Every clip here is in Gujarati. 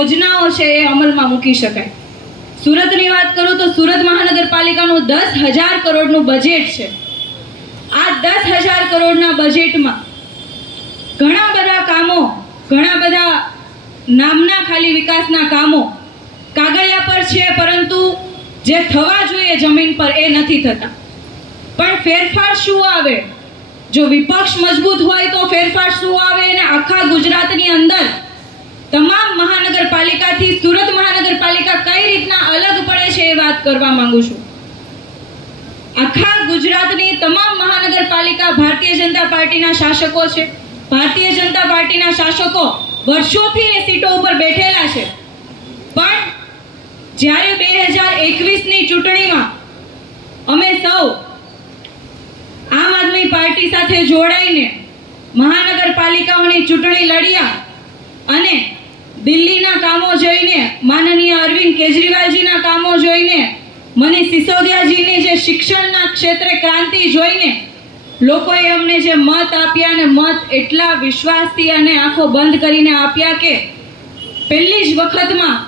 યોજનાઓ છે એ અમલમાં મૂકી શકાય. સુરતની વાત કરું તો સુરત મહાનગરપાલિકાનું દસ હજાર કરોડનું બજેટ છે. આ દસ હજાર કરોડના બજેટમાં ઘણા બધા કામો, ઘણા બધા નામના ખાલી વિકાસના કામો કાગળિયા પર છે, પરંતુ જે થવા જોઈએ જમીન પર એ નથી થતા. પણ ફેરફાર શું આવે? જો વિપક્ષ મજબૂત હોય તો ફેરફાર શું આવે? અને આખા ગુજરાતની અંદર તમામ મહાનગરપાલિકાથી સુરત મહાનગરપાલિકા કઈ રીતના અલગ પડે છે એ વાત કરવા માંગુ છું. આખા ગુજરાતની તમામ મહાનગરપાલિકા ભારતીય જનતા પાર્ટીના શાસકો છે. ભારતીય જનતા પાર્ટીના શાસકો વર્ષોથી એ સીટો ઉપર બેઠેલા છે. પણ જ્યારે બે હજાર એકવીસની ચૂંટણીમાં અમે સૌ આમ આદમી પાર્ટી સાથે જોડાઈને મહાનગરપાલિકાઓની ચૂંટણી લડ્યા અને દિલ્હીના કામો જોઈને, માનનીય અરવિંદ કેજરીવાલજીના કામો જોઈને મનીષ સિસોદિયાજીની જે શિક્ષણના ક્ષેત્રે ક્રાંતિ જોઈને, લોકોએ અમને જે મત આપ્યા અને મત એટલા વિશ્વાસથી અને આંખો બંધ કરીને આપ્યા કે, પહેલી જ વખતમાં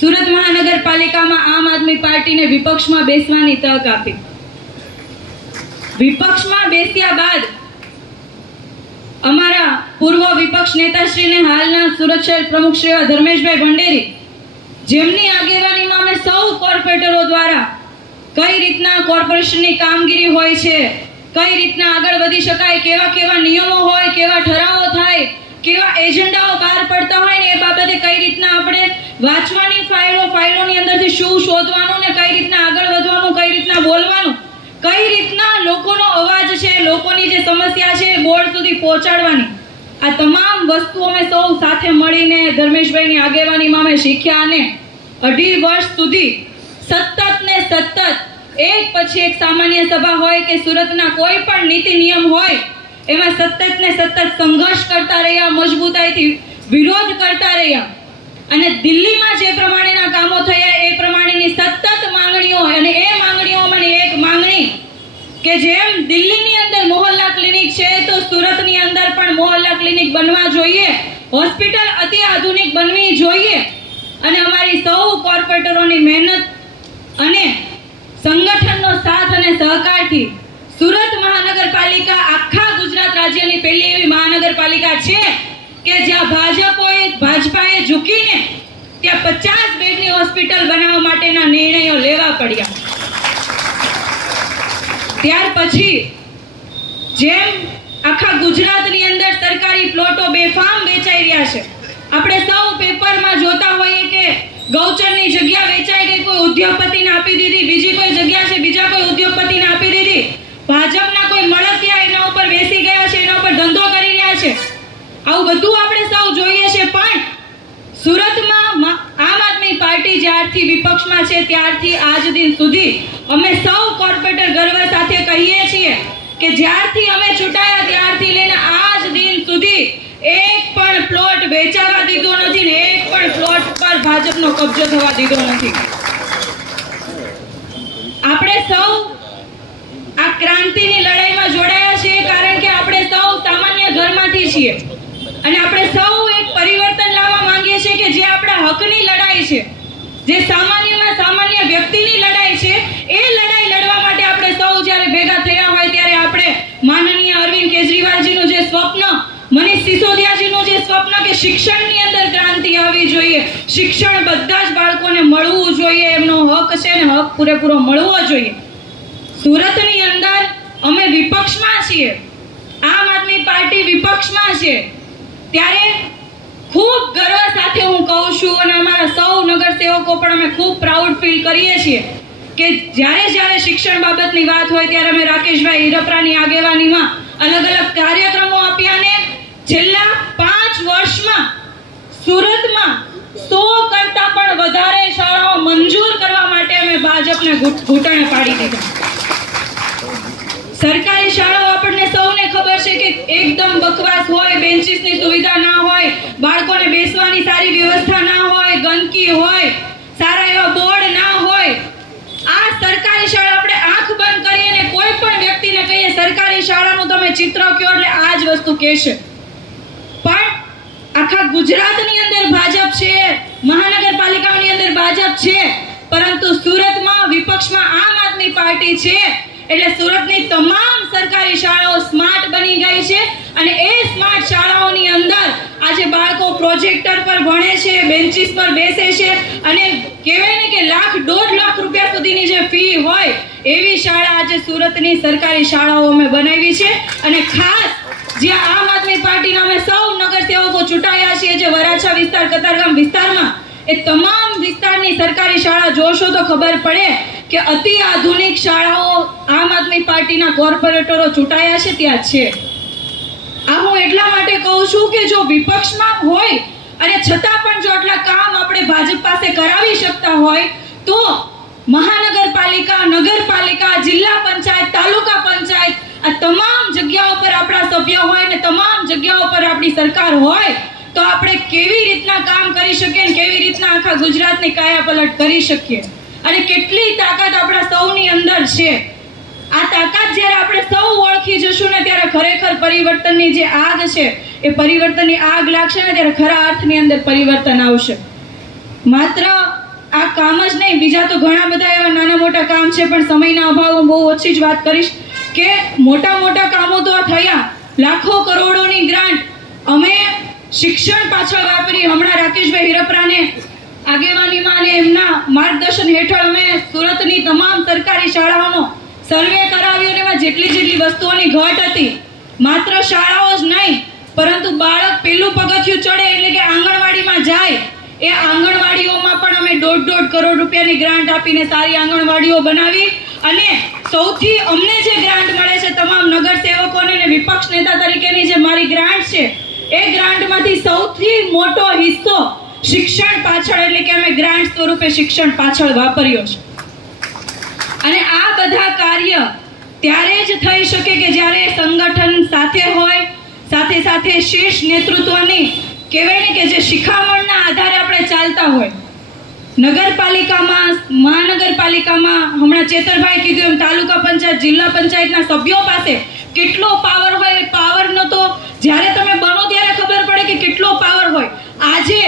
સુરત મહાનગરપાલિકામાં આમ આદમી પાર્ટીને વિપક્ષમાં બેસવાની તક આપી. વિપક્ષમાં બેસ્યા બાદ અમારા પૂર્વ વિપક્ષ નેતાશ્રીને હાલના સુરક્ષા શહેર પ્રમુખ શ્રી એવા ધર્મેશભાઈ ભંડેરી, જેમની આગેવાનીમાં અમે સૌ કોર્પોરેટરો દ્વારા કઈ રીતના કોર્પોરેશનની કામગીરી હોય છે, કઈ રીતના આગળ વધી શકાય, કેવા કેવા નિયમો હોય, કેવા ઠરાવો થાય, કેવા એજન્ડાઓ બહાર પડતા હોય ને એ બાબતે કઈ રીતના આપણે વાંચવાની ફાઇલો, ફાઇલોની અંદરથી શું શોધવાનું ને કઈ રીતના આગળ વધવાનું, કઈ રીતના બોલવાનું લોકોની જે સમસ્યા છે, બોર્ડ સુધી પહોંચાડવાની. આ તમામ વસ્તુઓ અમે સૌ સાથે મળીને ધર્મેશભાઈની આગેવાનીમાં અમે શીખ્યા અને અઢી વર્ષ સુધી સતત ને સતત, એક પછી એક સામાન્ય સભા હોય કે સુરતના કોઈ પણ નીતિ નિયમ હોય, એમાં સતત ને સતત સંઘર્ષ કરતા રહ્યા, મજબૂતાઈથી વિરોધ કરતા રહ્યા. અને દિલ્હીમાં જે પ્રમાણેના કામો થયા, એ પ્રમાણેની સતત માંગણીઓ અને એ માંગણીઓમાંની એક માંગણી કે જેમ દિલ્હીની અંદર મોહલ્લા ક્લિનિક છે, તો સુરતની અંદર પણ મોહલ્લા ક્લિનિક બનવા જોઈએ. હોસ્પિટલ અતિ આધુનિક બનવી જોઈએ. અને અમારી સૌ કોર્પોરેટરોની મહેનત અને સંગઠનનો સાથ અને સહકારથી સુરત મહાનગરપાલિકા આખા ગુજરાત રાજ્યની પહેલી એવી મહાનગરપાલિકા છે કે જ્યાં ભાજપોએ ભાજપાએ ઝૂકીને ત્યાં પચાસ બેડની હોસ્પિટલ બનાવવા માટેના નિર્ણયો લેવા પડ્યા. ત્યાર પછી જેમ આખા ગુજરાતની અંદર સરકારી પ્લોટો બેફામ વેચાઈ રહ્યા છે, આપણે સૌ પેપરમાં જોતા હોઈએ કે ગૌચરની જગ્યા વેચાઈ ગઈ, કોઈ ઉદ્યોગપતિને આપી દીધી, બીજી કોઈ જગ્યા છે, બીજા કોઈ ઉદ્યોગપતિને આપી દીધી. ભાજપના કોઈ મળતિયા એના ઉપર બેસી ગયા છે, એના ઉપર ધંધો કરી રહ્યા છે. આવું બધું આપણે સૌ જોઈએ છે, પણ સુરતમાં આમ આદમી પાર્ટી જ્યારથી વિપક્ષમાં છે, ત્યારથી આજ દિન સુધી અમે સૌ કોર્પોરેટર કે જ્યારથી અમે છૂટાયા ત્યારથી લઈને આજ દિન સુધી એક પણ પ્લોટ વેચાવા દીધો નથી ને એક પણ પ્લોટ પર ભાજપનો કબજો થવા દીધો નથી. આપણે સૌ આ ક્રાંતિની લડાઈમાં જોડાયા છીએ કારણ કે આપણે સૌ સામાન્ય ઘરમાંથી છીએ. અને આપણે સૌ એક પરિવર્તન લાવવા માંગીએ છીએ કે જે આપણા હકની લડાઈ છે જે સામાન્યમાં સામાન્ય વ્યક્તિની લડાઈ છે એ લડાઈ લડવા માટે આપણે સૌ જ્યારે ભેગા થયા હોય ત્યારે આપણે માનનીય અરવિંદ કેજરીવાલજીનું જે સ્વપ્ન મનીષ સિસોદિયાજીનું જે સ્વપ્ન કે શિક્ષણની અંદર ક્રાંતિ આવવી જોઈએ. શિક્ષણ બધા જ બાળકોને મળવું જોઈએ. એમનો હક છે ને હક પૂરેપૂરો મળવો જોઈએ. સુરતની અંદર અમે વિપક્ષમાં છીએ. આમ આદમી પાર્ટી વિપક્ષમાં છે. ત્યારે ખૂબ ગર્વ સાથે હું કહું છું અને અમારા સૌ નગરસેવકો પણ અમે ખૂબ પ્રાઉડ ફીલ કરીએ છીએ કે જ્યારે જ્યારે શિક્ષણ બાબતની વાત હોય ત્યારે અમે રાકેશભાઈ હિરપરાની આગેવાનીમાં અલગ અલગ કાર્યક્રમો આપ્યા ને છેલ્લા પાંચ વર્ષમાં સુરતમાં સો કરતા પણ વધારે શાળાઓ મંજૂર કરવા માટે અમે ભાજપને ઘૂંટ- ઘૂંટણે પાડી દીધા. સરકારી શાળાઓ આપણને સૌને ખબર છે કે એકદમ બકવાસ હોય, બેન્ચીસની સુવિધા ના હોય, બાળકોને બેસવાની સારી વ્યવસ્થા ના હોય, ગંદકી હોય, સારા એવા બોર્ડ ના હોય. આ સરકારી શાળા આપણે આંખ બંધ કરીએ ને કોઈ પણ વ્યક્તિને કહીએ સરકારી શાળાનું તમે ચિત્ર કયો એટલે આ જ વસ્તુ કહેશે. આખા ગુજરાતની અંદર ભાજપ છે મહાનગરપાલિકાઓની અંદર ભાજપ છે, પરંતુ સુરતમાં વિપક્ષમાં આમ આદમી પાર્ટી છે, એટલે સુરતની તમામ સરકારી શાળાઓ સ્માર્ટ બની ગઈ છે અને એ સ્માર્ટ શાળાઓની અંદર આજે બાળકો પ્રોજેક્ટર પર ભણે છે, બેન્ચીસ પર બેસે છે અને કહેવાય ને કે લાખ દોઢ લાખ રૂપિયા સુધીની જે ફી હોય એવી શાળા આજે સુરતની સરકારી શાળાઓ અમે બનાવી છે અને ખાસ જે આમ આદમી પાર્ટીના અમે સૌ નગરસેવકો ચૂંટાયા છીએ જે વરાછા વિસ્તાર, કતારગામ વિસ્તારમાં એ તમામ વિસ્તારની સરકારી શાળા જોશો તો ખબર પડે કે અતિ આધુનિક શાળાઓ આમ આદમી પાર્ટીના કોર્પોરેટરો ચૂંટાયા છે, ત્યાં છે. આ હું એટલા માટે કહું છું કે જો વિપક્ષમાં હોય અને છતાં પણ જો આટલા કામ આપણે ભાજપ પાસે કરાવી શકતા હોય તો મહાનગરપાલિકા, નગરપાલિકા, જિલ્લા પંચાયત, તાલુકા પંચાયત આ તમામ જગ્યાઓ પર આપણા સભ્ય હોય ને તમામ જગ્યાઓ પર આપણી સરકાર હોય, તો આપણે કેવી રીતના કામ કરી શકીએ ને કેવી રીતના આખા ગુજરાતની કાયાપલટ કરી શકીએ? અને કેટલી તાકાત આપણા સૌની અંદર છે? આ તાકાત જ્યારે આપણે સૌ ઓળખી જશું ને ત્યારે ખરેખર પરિવર્તનની જે આગ છે, એ પરિવર્તનની આગ લાગશે ને ત્યારે ખરા અર્થની અંદર પરિવર્તન આવશે. માત્ર આ કામ જ નહીં, બીજા તો ઘણા બધા એવા નાના મોટા કામ છે, પણ સમયના અભાવ હું બહુ ઓછી જ વાત કરીશ. કે મોટા મોટા કામો તો થયા. લાખો કરોડોની ગ્રાન્ટ. અમે શિક્ષણ પાછળ વાપરી હમણાં રાકેશભાઈ હિરપરાને આગેવાનીમાં અને એમના માર્ગદર્શન હેઠળ અમે સુરતની તમામ સરકારી શાળાઓનો સર્વે કરાવ્યો અને એમાં જેટલી જેટલી વસ્તુઓની ઘટ હતી. માત્ર શાળાઓ જ નહીં, પરંતુ બાળક પેલું પગથિયું ચડે એટલે કે આંગણવાડીમાં જાય, એ આંગણવાડીઓમાં પણ અમે દોઢ દોઢ કરોડ રૂપિયાની ગ્રાન્ટ આપીને સારી આંગણવાડીઓ બનાવી અને સૌથી અમને જે ગ્રાન્ટ મળે છે તમામ નગરસેવકોને અને વિપક્ષ નેતા તરીકેની જે મારી ગ્રાન્ટ છે, એ ગ્રાન્ટમાંથી સૌથી મોટો હિસ્સો શિક્ષણ પાછળ, એટલે કે અમે ગ્રાન્ટ સ્વરૂપે શિક્ષણ પાછળ વાપર્યો છે. અને આ બધા કાર્ય ત્યારે જ થઈ શકે કે જ્યારે સંગઠન સાથે હોય, સાથે સાથે શીર્ષ નેતૃત્વની કહેવાય ને કે જે શિખામણના આધારે આપણે ચાલતા હોય નગરપાલિકામાં, મહાનગરપાલિકામાં, હમણાં ચેતરભાઈ કીધું એમ, તાલુકા પંચાયત, જિલ્લા પંચાયતના સભ્યો પાસે કેટલો પાવર હોય પાવરનો તો જ્યારે તમે બનો ત્યારે ખબર પડે કે કેટલો પાવર હોય. આજે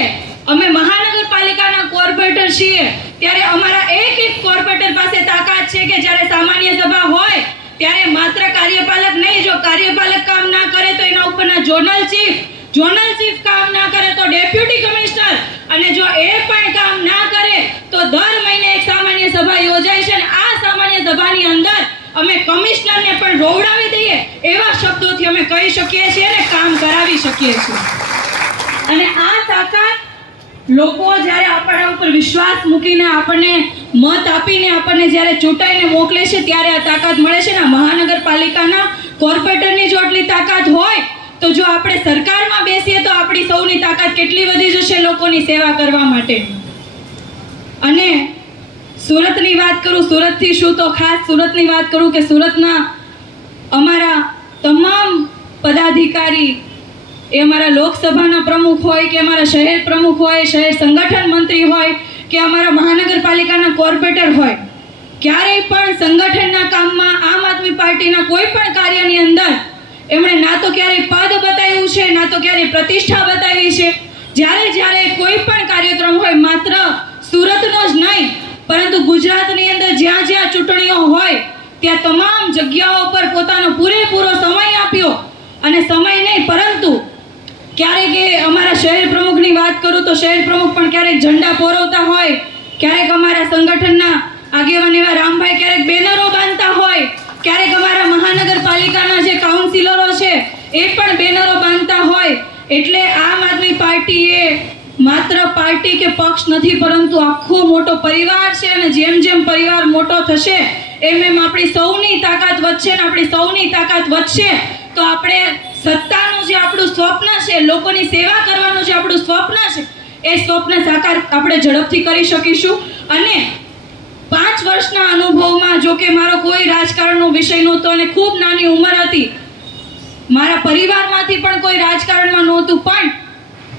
અમે મહાનગરપાલિકાના કોર્પોરેટર છીએ, ત્યારે અમારા એક એક કોર્પોરેટર પાસે તાકાત છે કે જ્યારે સામાન્ય સભા હોય, ત્યારે માત્ર કાર્યપાલક નહીં, જો કાર્યપાલક કામ ના કરે તો એના ઉપરના ઝોનલ ચીફ ઝોનલ ચીફ કામ ના કરે તો ડેપ્યુટી કમિશનર અને જો એ પણ કામ ના કરે, તો દર મહિને એક સામાન્ય સભા યોજાય છે અને આ સામાન્ય સભાની અંદર અમે કમિશનરને પણ રોવડાવી દઈએ એવા શબ્દોથી અમે કહી શકીએ છીએ અને કામ કરાવી શકીએ છીએ. અને આ તાકાત લોકો જ્યારે આપણા ઉપર વિશ્વાસ મૂકીને આપણને મત આપીને આપણને જ્યારે ચૂંટાઈને મોકલે છે, ત્યારે આ તાકાત મળે છે ને મહાનગરપાલિકાના કોર્પોરેટરની જો આટલી તાકાત હોય, તો જો આપણે આપણી કેટલી વધી જશે લોકોની સેવા કરવા માટે? અને સુરતની વાત કરું, સુરતથી શું તો ખાસ સુરતની વાત કરું કે સુરતના અમારા તમામ પદાધિકારી એ અમારા લોકસભાના પ્રમુખ હોય કે અમારા શહેર પ્રમુખ હોય, શહેર સંગઠન મંત્રી હોય કે અમારા મહાનગરપાલિકાના કોર્પોરેટર હોય, ક્યારેય પણ સંગઠનના કામમાં આમ આદમી પાર્ટીના કોઈ પણ કાર્યની અંદર એમણે ના તો ક્યારેય પદ બતાવ્યું છે, ના તો ક્યારેય પ્રતિષ્ઠા બતાવી છે. જ્યારે જ્યારે કોઈ પણ કાર્યક્રમ હોય, માત્ર સુરતનો જ નહીં, પરંતુ ગુજરાતની અંદર જ્યાં જ્યાં ચૂંટણીઓ હોય, ત્યાં તમામ જગ્યાઓ પર પોતાનો પૂરેપૂરો સમય આપ્યો. અને સમય નહીં, પરંતુ ક્યારેક એ અમારા શહેર પ્રમુખની વાત કરું તો શહેર પ્રમુખ પણ ક્યારેક ઝંડા પોરવતા હોય, ક્યારેક અમારા સંગઠનના આગેવાન એવા રામભાઈ ક્યારેક બેનરો બાંધતા હોય ક્યારેક અમારા મહાનગરપાલિકાના જે કાઉન્સિલરો છે, એ પણ બેનરો બાંધતા હોય. એટલે આમ આદમી પાર્ટી એ માત્ર પાર્ટી કે પક્ષ નથી, પરંતુ આખો મોટો પરિવાર છે અને જેમ જેમ પરિવાર મોટો થશે, એમ એમ આપણી સૌની તાકાત વધશે ને આપણી સૌની તાકાત વધશે. તો આપણે સત્તાનું જે આપણું સ્વપ્ન છે, લોકોની સેવા કરવાનું જે આપણું સ્વપ્ન છે, એ સ્વપ્ન સાકાર આપણે ઝડપથી કરી શકીશું. અને પાંચ વર્ષના અનુભવમાં જો કે મારો કોઈ રાજકારણનો વિષય નહોતો અને ખૂબ નાની ઉંમર હતી. મારા પરિવારમાંથી પણ કોઈ રાજકારણમાં નહોતું, પણ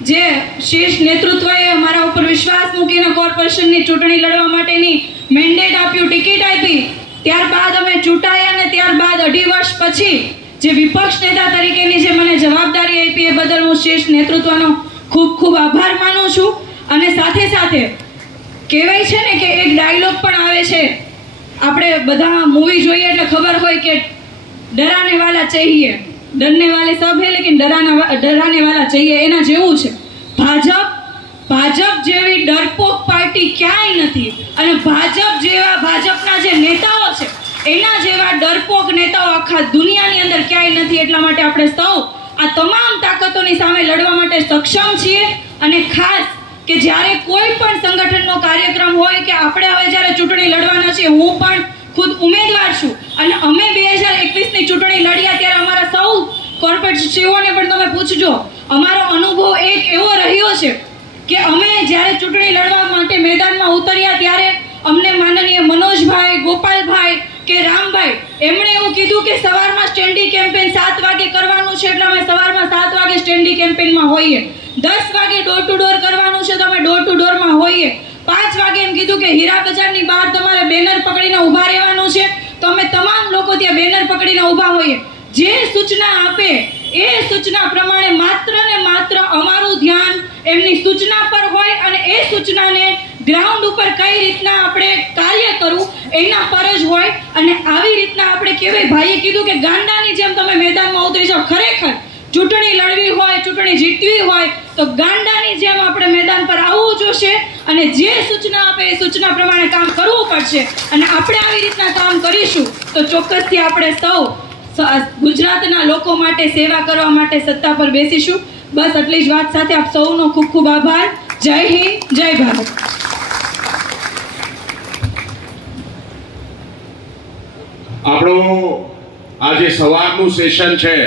જે શીર્ષ નેતૃત્વએ મારા ઉપર વિશ્વાસ મૂકીને કોર્પોરેશનની ચૂંટણી લડવા માટેની મેન્ડેટ આપ્યું ટિકિટ આપી. ત્યારબાદ અમે ચૂંટાયા અને ત્યારબાદ અઢી વર્ષ પછી જે વિપક્ષ નેતા તરીકેની જે મને જવાબદારી આપી એ બદલ હું શીર્ષ નેતૃત્વનો ખૂબ ખૂબ આભાર માનું છું. અને સાથે સાથે કહેવાય છે ને કે એક ડાયલોગ પણ આવે છે. આપણે બધા મૂવી જોઈએ એટલે ખબર હોય કે ડરાને વાલા ચાહીએ. ડરને વાલે સબ હે લેકિન ડરાના ડરાને વાલા ચાહીએ. એના જેવું છે. ભાજપ ભાજપ જેવી ડરપોક પાર્ટી ક્યાંય નથી. અને ભાજપ જેવા ભાજપના જે નેતાઓ છે, એના જેવા ડરપોક નેતાઓ આખા દુનિયાની અંદર ક્યાંય નથી. એટલા માટે આપણે સૌ આ તમામ તાકાતોની સામે લડવા માટે સક્ષમ છીએ અને ખાસ કે જ્યારે કોઈ પણ સંગઠનનો કાર્યક્રમ હોય કે આપણે હવે જ્યારે ચૂંટણી લડવાના છીએ, હું પણ ખુદ ઉમેદવાર છું. અને અમે બે હજાર એકવીસની ચૂંટણી લડ્યા ત્યારે અમારા સૌ કોર્પોરેશનોને પણ તમે પૂછજો, અમારો અનુભવ એક એવો રહ્યો છે કે અમે જ્યારે ચૂંટણી લડવા માટે મેદાનમાં ઉતર્યા ત્યારે અમને માનનીય મનોજભાઈ, ગોપાલભાઈ કે રામભાઈ, એમણે એવું કીધું કે સવારમાં સ્ટેન્ડી કેમ્પેન સાત વાગે કરવાનું છે એટલે અમે સવારમાં સાત વાગે સ્ટેન્ડી કેમ્પેનમાં હોઈએ. દસ વાગે ડોર ટુ ડોર કરવાનું છે તો અમે ડોર ટુ ડોરમાં હોઈએ. પાંચ વાગે એમ કીધું કે હીરા બજારની બહાર તમારે બેનર પકડીને ઊભા રહેવાનું છે. તો અમે તમામ લોકો ત્યાં બેનર પકડીને ઊભા હોઈએ. જે સૂચના આપે, એ સૂચના પ્રમાણે માત્ર ને માત્ર અમારું ધ્યાન એમની સૂચના પર હોય અને એ સૂચનાને ગ્રાઉન્ડ ઉપર કઈ રીતના આપણે કાર્ય કરવું, એના પર જ હોય. અને આવી રીતના આપણે કહેવાય ભાઈએ કીધું કે ગાંડાની જેમ તમે મેદાનમાં ઉતરી જાઓ, ખરેખર ચૂંટણી લડવી હોય, ચૂંટણી જીતવી હોય, તો ગાંડાની જેમ આપણે મેદાન પર આવવું જોશે અને જે સૂચના આપે એ સૂચના પ્રમાણે કામ કરવું પડશે. અને આપણે આવી રીતના કામ કરીશું તો ચોક્કસથી આપણે સૌ ગુજરાતના લોકો માટે સેવા કરવા માટે સત્તા પર બેસીશું. બસ આટલી જ વાત સાથે આપ સૌનો ખૂબ ખૂબ આભાર. જય હિન્દ, જય ભારત. આપણો આજે સવારનું સેશન છે.